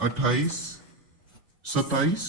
28, 27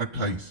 28,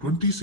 27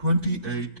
28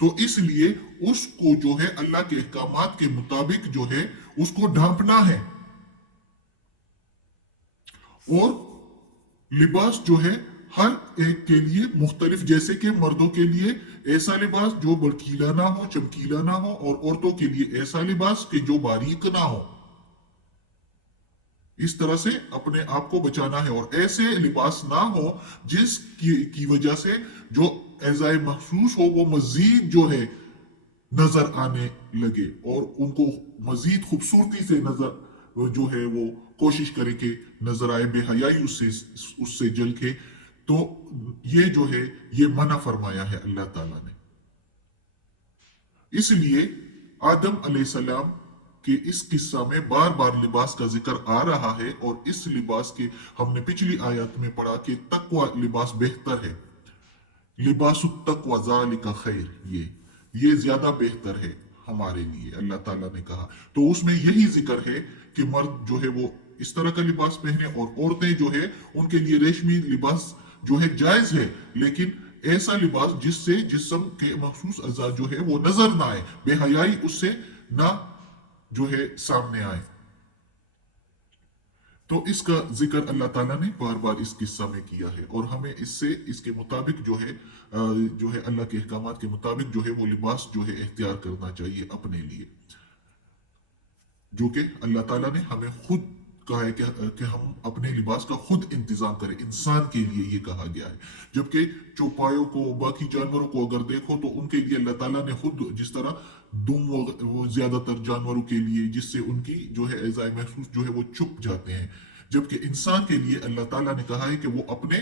تو اس لیے اس کو جو ہے اللہ کے احکامات کے مطابق جو ہے اس کو ڈھانپنا ہے. اور لباس جو ہے ہر ایک کے لیے مختلف، جیسے کہ مردوں کے لیے ایسا لباس جو بڑکیلا نہ ہو، چمکیلا نہ ہو، اور عورتوں کے لیے ایسا لباس کہ جو باریک نہ ہو. اس طرح سے اپنے آپ کو بچانا ہے، اور ایسے لباس نہ ہو جس کی وجہ سے جو ایزائے محسوس ہو وہ مزید جو ہے نظر آنے لگے، اور ان کو مزید خوبصورتی سے نظر جو ہے وہ کوشش کرے کہ نظر آئے، بے حیائی اس سے جھلکے. تو یہ جو ہے یہ منع فرمایا ہے اللہ تعالیٰ نے. اس لیے آدم علیہ السلام کے اس قصہ میں بار بار لباس کا ذکر آ رہا ہے، اور اس لباس کے ہم نے پچھلی آیات میں پڑھا کہ تقوی لباس بہتر ہے. لباس التقوی ذالک خیر، یہ زیادہ بہتر ہے ہمارے لیے، اللہ تعالیٰ نے کہا. تو اس میں یہی ذکر ہے کہ مرد جو ہے وہ اس طرح کا لباس پہنے، اور عورتیں جو ہے ان کے لیے ریشمی لباس جو ہے جائز ہے، لیکن ایسا لباس جس سے جسم کے مخصوص اعضاء جو ہے وہ نظر نہ آئے، بے حیائی اس سے نہ جو ہے سامنے آئے. تو اس کا ذکر اللہ تعالیٰ نے بار بار اس قصہ میں کیا ہے، اور ہمیں اس کے مطابق جو ہے اللہ کے احکامات کے مطابق جو ہے وہ لباس جو ہے اختیار کرنا چاہیے اپنے لیے، جو کہ اللہ تعالیٰ نے ہمیں خود کہا ہے کہ ہم اپنے لباس کا خود انتظام کریں. انسان کے لیے یہ کہا گیا ہے، جبکہ چوپایوں کو، باقی جانوروں کو اگر دیکھو تو ان کے لیے اللہ تعالیٰ نے خود جس طرح دم وہ زیادہ تر جانوروں کے لیے جس سے ان کی جو ہے اعضاء محسوس جو ہے وہ چھپ جاتے ہیں، جبکہ انسان کے لیے اللہ تعالیٰ نے کہا ہے کہ وہ اپنے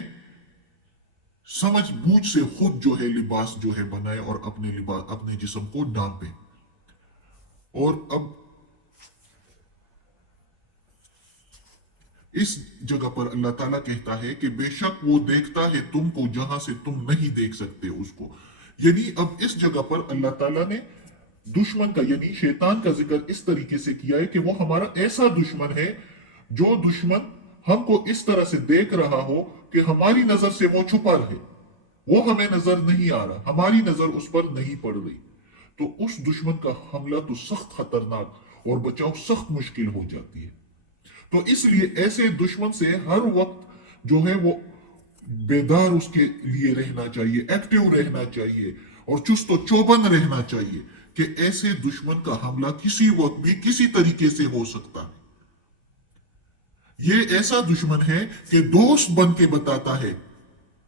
سمجھ بوجھ سے خود جو ہے لباس جو ہے بنائے، اور اپنے جسم کو ڈھانپے. اور اب اس جگہ پر اللہ تعالیٰ کہتا ہے کہ بے شک وہ دیکھتا ہے تم کو جہاں سے تم نہیں دیکھ سکتے اس کو. یعنی اب اس جگہ پر اللہ تعالیٰ نے دشمن کا یعنی شیطان کا ذکر اس طریقے سے کیا ہے کہ وہ ہمارا ایسا دشمن ہے جو دشمن ہم کو اس طرح سے دیکھ رہا ہو کہ ہماری نظر سے وہ چھپا رہے، وہ ہمیں نظر نہیں آ رہا، ہماری نظر اس پر نہیں پڑ رہی. تو اس دشمن کا حملہ تو سخت خطرناک اور بچاؤ سخت مشکل ہو جاتی ہے. تو اس لیے ایسے دشمن سے ہر وقت جو ہے وہ بیدار اس کے لیے رہنا چاہیے، ایکٹیو رہنا چاہیے، اور چست و چوبند رہنا چاہیے کہ ایسے دشمن کا حملہ کسی وقت بھی کسی طریقے سے ہو سکتا ہے. یہ ایسا دشمن ہے کہ دوست بن کے بتاتا ہے،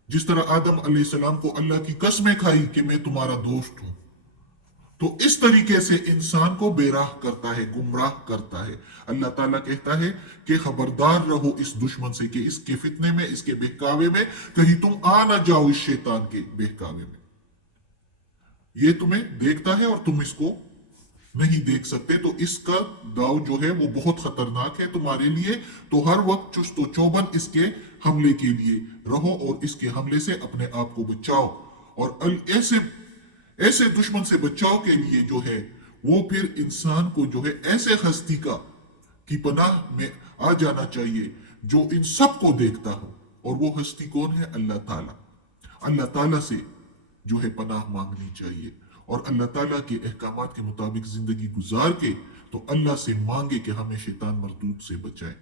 جس طرح آدم علیہ السلام کو اللہ کی قسمیں کھائی کہ میں تمہارا دوست ہوں. تو اس طریقے سے انسان کو بے راہ کرتا ہے، گمراہ کرتا ہے. اللہ تعالیٰ کہتا ہے کہ خبردار رہو اس دشمن سے کہ اس کے فتنے میں، اس کے بہکاوے میں کہیں تم آ نہ جاؤ، اس شیطان کے بہکاوے میں. یہ تمہیں دیکھتا ہے اور تم اس کو نہیں دیکھ سکتے، تو اس کا داؤ جو ہے وہ بہت خطرناک ہے تمہارے لیے. تو ہر وقت چست و چوبند اس کے حملے کے لیے رہو، اور اس کے حملے سے اپنے آپ کو بچاؤ. اور ایسے دشمن سے بچاؤ کے لیے جو ہے وہ پھر انسان کو جو ہے ایسے ہستی کی پناہ میں آ جانا چاہیے جو ان سب کو دیکھتا ہو. اور وہ ہستی کون ہے؟ اللہ تعالیٰ. اللہ تعالیٰ سے جو ہے پناہ مانگنی چاہیے، اور اللہ تعالیٰ کے احکامات کے مطابق زندگی گزار کے تو اللہ سے مانگے کہ ہمیں شیطان مردود سے بچائے،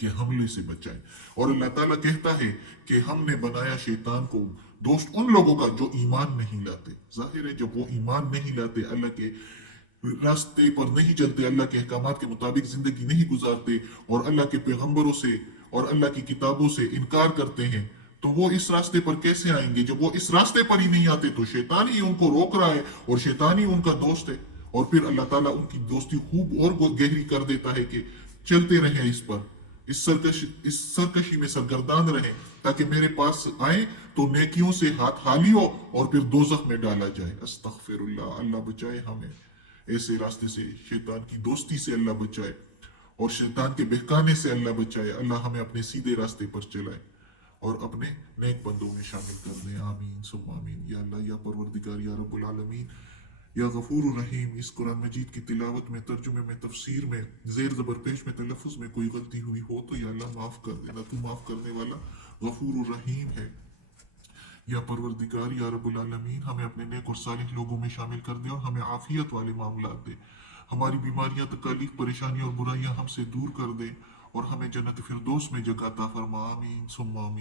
کہ حملے سے بچائے. اور اللہ تعالیٰ کہتا ہے کہ ہم نے بنایا شیطان کو دوست ان لوگوں کا جو ایمان نہیں لاتے. ظاہر ہے جب وہ ایمان نہیں لاتے، اللہ کے راستے پر نہیں چلتے، اللہ کے احکامات کے مطابق زندگی نہیں گزارتے، اور اللہ کے پیغمبروں سے اور اللہ کی کتابوں سے انکار کرتے ہیں، تو وہ اس راستے پر کیسے آئیں گے؟ جب وہ اس راستے پر ہی نہیں آتے تو شیطان ہی ان کو روک رہا ہے، اور شیطان ہی ان کا دوست ہے. اور پھر اللہ تعالیٰ ان کی دوستی خوب اور گہری کر دیتا ہے کہ چلتے رہیں اس پر، اس سرکشی میں سرگردان رہیں، تاکہ میرے پاس آئیں تو نیکیوں سے ہاتھ خالی ہو اور پھر دوزخ میں ڈالا جائے. استغفر اللہ. اللہ بچائے ہمیں ایسے راستے سے، شیطان کی دوستی سے اللہ بچائے، اور شیطان کے بہکانے سے اللہ بچائے. اللہ ہمیں اپنے سیدھے راستے پر چلائے اور اپنے نیک بندوں میں شامل کر دیں. آمین ثم آمین. یا اللہ، یا پروردگار، یا رب العالمین، یا غفور الرحیم، اس قرآن مجید کی تلاوت میں، ترجمے میں، تفسیر میں، زیر زبر پیش میں، تلفظ میں کوئی غلطی ہوئی ہو تو یا اللہ معاف کر دینا. تو معاف کرنے والا غفور الرحیم ہے. یا پروردگار یا رب العالمین ہمیں اپنے نیک اور صالح لوگوں میں شامل کر دے اور ہمیں عافیت والے معاملات دے، ہماری بیماریاں، تکالیف، پریشانیاں اور برائیاں ہم سے دور کر دے اور ہمیں جنت فردوس میں جگہ عطا فرما، آمین ثم آمین۔